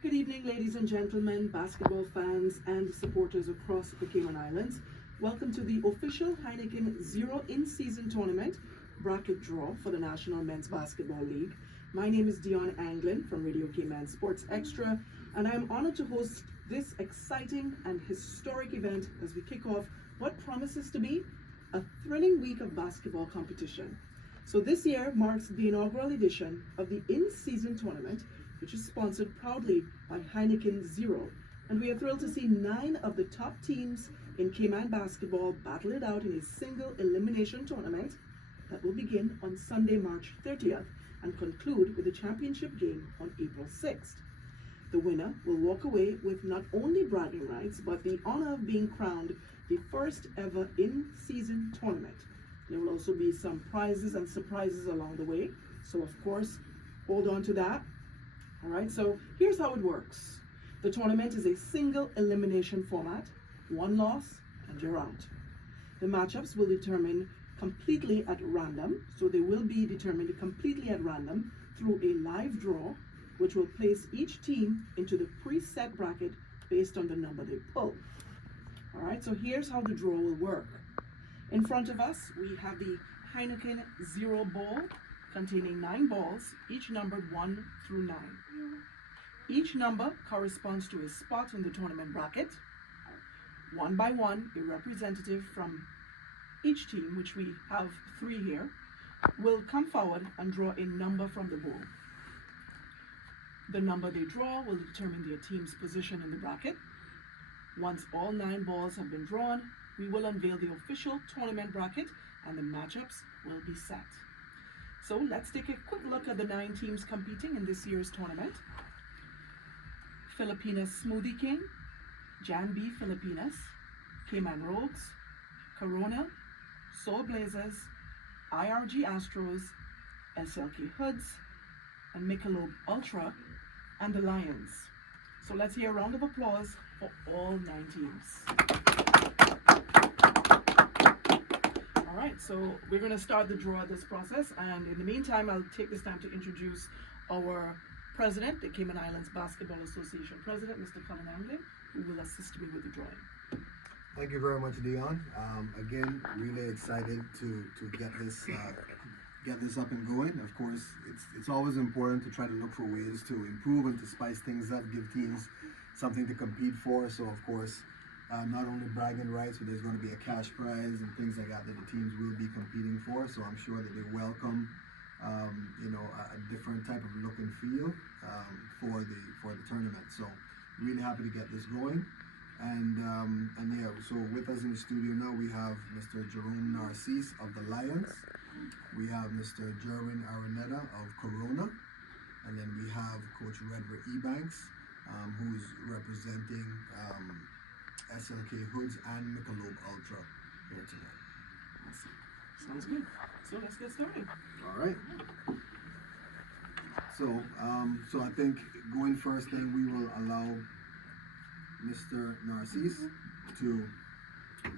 Good evening, ladies and gentlemen, basketball fans, and supporters across the Cayman Islands. Welcome to the official Heineken-0 in-season tournament bracket draw for the National Men's Basketball League. My name is Dion Anglin from Radio Cayman Sports Extra, and I am honored to host this exciting and historic event as we kick off what promises to be a thrilling week of basketball competition. So this year marks the inaugural edition of the in-season tournament, which is sponsored proudly by Heineken-0. And we are thrilled to see 9 of the top teams in Cayman basketball battle it out in a single elimination tournament that will begin on Sunday, March 30th and conclude with the championship game on April 6th. The winner will walk away with not only bragging rights, but the honor of being crowned the first ever in-season tournament. There will also be some prizes and surprises along the way. So of course, hold on to that. All right, so here's how it works. The tournament is a single elimination format, one loss and you're out. The matchups will determine completely at random, so they will be determined completely at random through a live draw, which will place each team into the preset bracket based on the number they pull. All right, so here's how the draw will work. In front of us, we have the Heineken-0 bowl containing 9 balls, each numbered 1 through 9. Each number corresponds to a spot in the tournament bracket. One by one, a representative from each team, which we have 3 here, will come forward and draw a number from the bowl. The number they draw will determine their team's position in the bracket. Once all 9 balls have been drawn, we will unveil the official tournament bracket and the matchups will be set. So let's take a quick look at the 9 teams competing in this year's tournament. Filipinas Smoothie King, Jan B Filipinas, Cayman Rogues, Corona, Soul Blazers, IRG Astros, SLK Hoods, and Michelob Ultra, and the Lions. So let's hear a round of applause for all 9 teams. All right, so we're going to start the draw of this process, and in the meantime, I'll take this time to introduce our president, the Cayman Islands Basketball Association President, Mr. Colin Anglin, who will assist me with the drawing. Thank you very much, Dion. Again, really excited to get this up and going. Of course, it's always important to try to look for ways to improve and to spice things up, give teams something to compete for. So, of course, not only bragging rights, but there's going to be a cash prize and things like that the teams will be competing for. So I'm sure that they welcome, a different type of look and feel for the tournament. So really happy to get this going. And yeah, so with us in the studio now we have Mr. Jerome Narcisse of the Lions. We have Mr. Jerwin Araneta of Corona, and then we have Coach Redver Ebanks, who's representing SLK Hoods and Michelob Ultra here tonight. Awesome. Sounds good. So let's get started. All right. So I think going first, then we will allow Mr. Narcisse to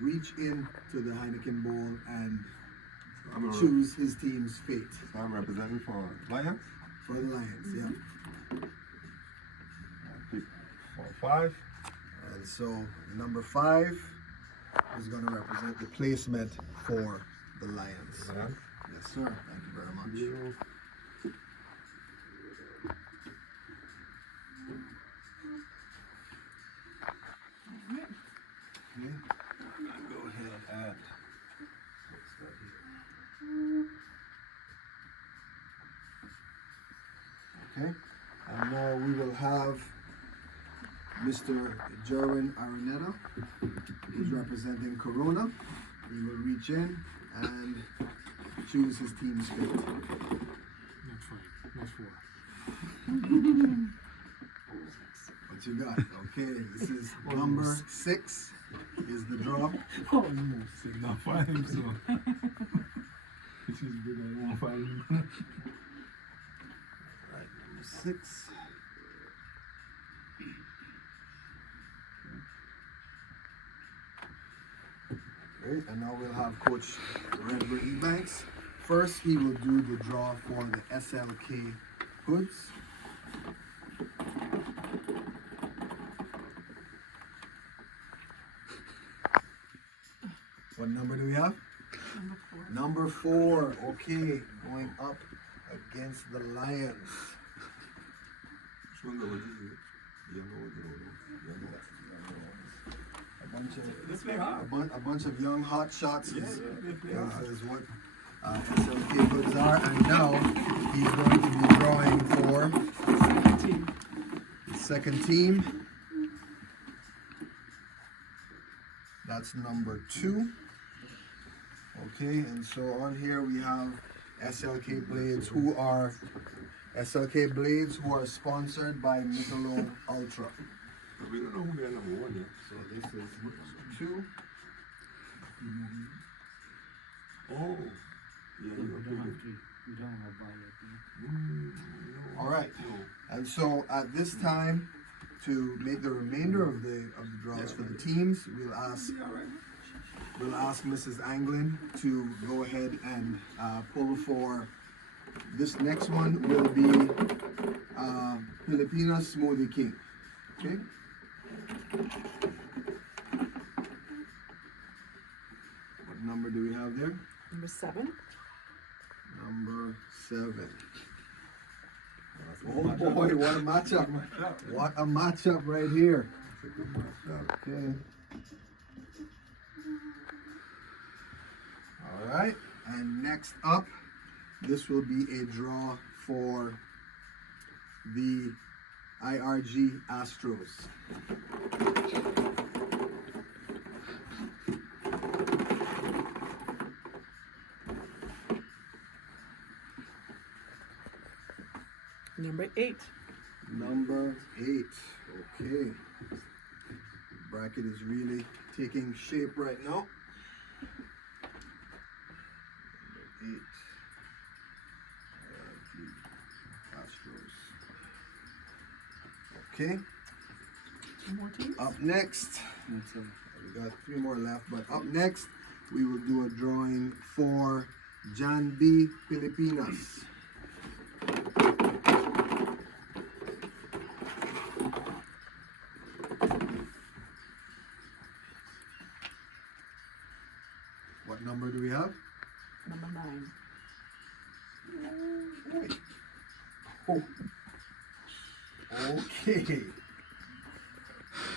reach into the Heineken bowl and choose his team's fate. So I'm representing for Lions? For the Lions, yeah. Pick 5. And so number 5 is going to represent the placement for the Lions. Yeah. Yes, sir. Thank you very much. Okay. Go ahead and Okay. And now we will have Mr. Jerwin Araneta, who's representing Corona. He will reach in and choose his team's fate. Not 5, not 4. What you got? Okay, this is number 6 is the draw. Almost, not 5, so. This is big, I want 5. Right, number 6. Okay, and now we'll have Coach Redver Ebanks. First, he will do the draw for the SLK Hoods. What number do we have? Number 4. Okay, going up against the Lions. Which one is it? Yellow or yellow? A bunch of They play hard. a bunch of young hot shots Yeah, they play hard. is what SLK hoods are, and now he's going to be drawing for Second team. the second team. That's number 2. Okay, and so on here we have SLK Blades who are sponsored by Michelob Ultra. But we don't know who they're number 1 yet. So this is 2. Oh. Yeah, you We don't know. have to. We don't have buy it. No. All right. No. And so at this time, to make the remainder of the draws for the teams, we'll ask Yeah, all right. Mrs. Anglin to go ahead and pull for this next one will be Filipina Smoothie King. Okay. What number do we have there? Number 7. Number 7. Oh boy, what a matchup! What a matchup right here. Okay. All right, and next up, this will be a draw for the IRG Astros. Number 8. Number 8. Okay. Bracket is really taking shape right now. Number 8. Astros. Okay. 2 more teams. Up next, That's it. we got 3 more left, but up next, we will do a drawing for Jan B. Filipinas. What number do we have? Number 9. Oh. Okay.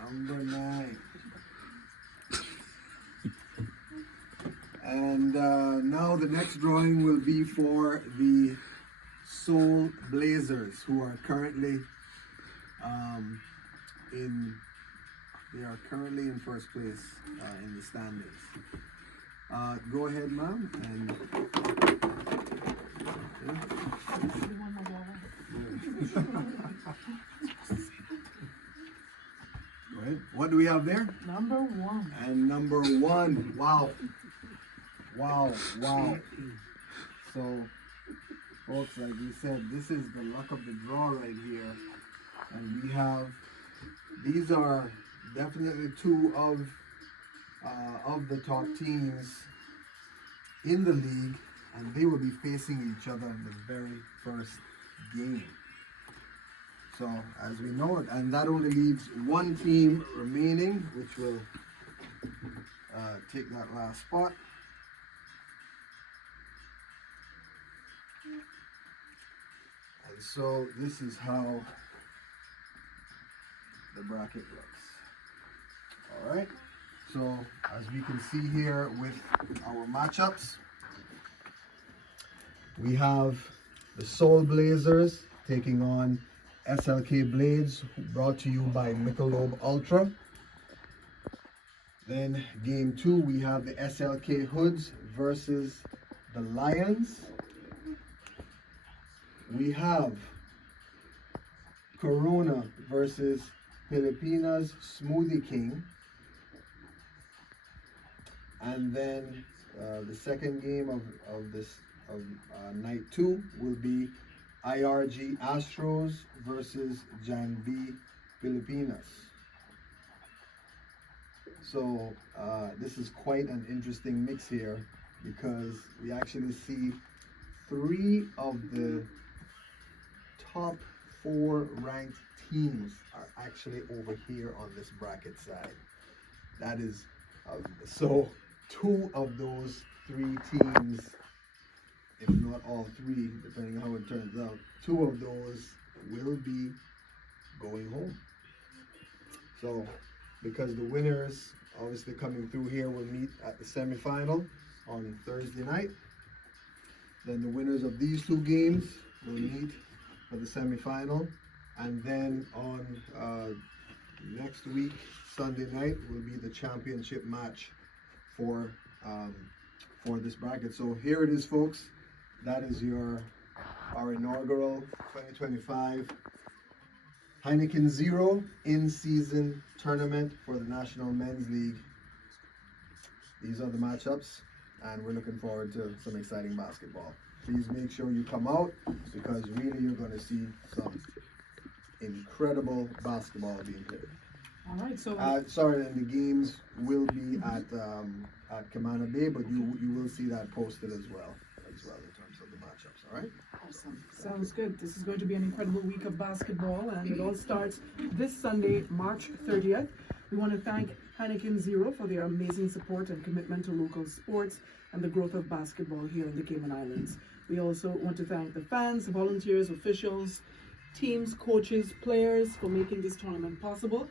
Number 9. And now the next drawing will be for the Soul Blazers, who are currently in first place in the standings. Go ahead, ma'am, and go ahead. What do we have there? Number 1. And number 1. Wow. Wow. So, folks, like we said, this is the luck of the draw right here. And we have, these are definitely 2 of the top teams in the league, and they will be facing each other in the very first game. So, as we know it, and that only leaves 1 team remaining, which will take that last spot. And so this is how the bracket looks. All right. So as we can see here with our matchups, we have the Soul Blazers taking on SLK Blades, brought to you by Michelob Ultra. Then game 2, we have the SLK Hoods versus the Lions. We have Corona versus Filipinas Smoothie King. And then the second game of night 2 will be IRG Astros versus Jan B Filipinas. So this is quite an interesting mix here, because we actually see 3 of the top 4 ranked teams are actually over here on this bracket side. That is so two of those three teams, if not all three, depending on how it turns out, two of those will be going home. So, because the winners obviously coming through here will meet at the semifinal on Thursday night. Then the winners of these two games will meet for the semifinal, and then on next week, Sunday night, will be the championship match for this bracket. So here it is, folks. That is our inaugural 2025 Heineken-0 in-season tournament for the National Men's League. These are the matchups, and we're looking forward to some exciting basketball. Please make sure you come out, because really you're going to see some incredible basketball being played. All right, so Sorry, and the games will be at Camana Bay, but you will see that posted as well in terms of the matchups. All right. awesome. Sounds good. This is going to be an incredible week of basketball, and it all starts this Sunday, March 30th. We want to thank Heineken-0 for their amazing support and commitment to local sports and the growth of basketball here in the Cayman Islands. We also want to thank the fans, volunteers, officials, teams, coaches, players for making this tournament possible.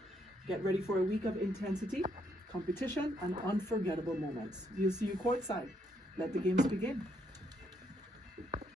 Get ready for a week of intensity, competition, and unforgettable moments. We'll see you courtside. Let the games begin.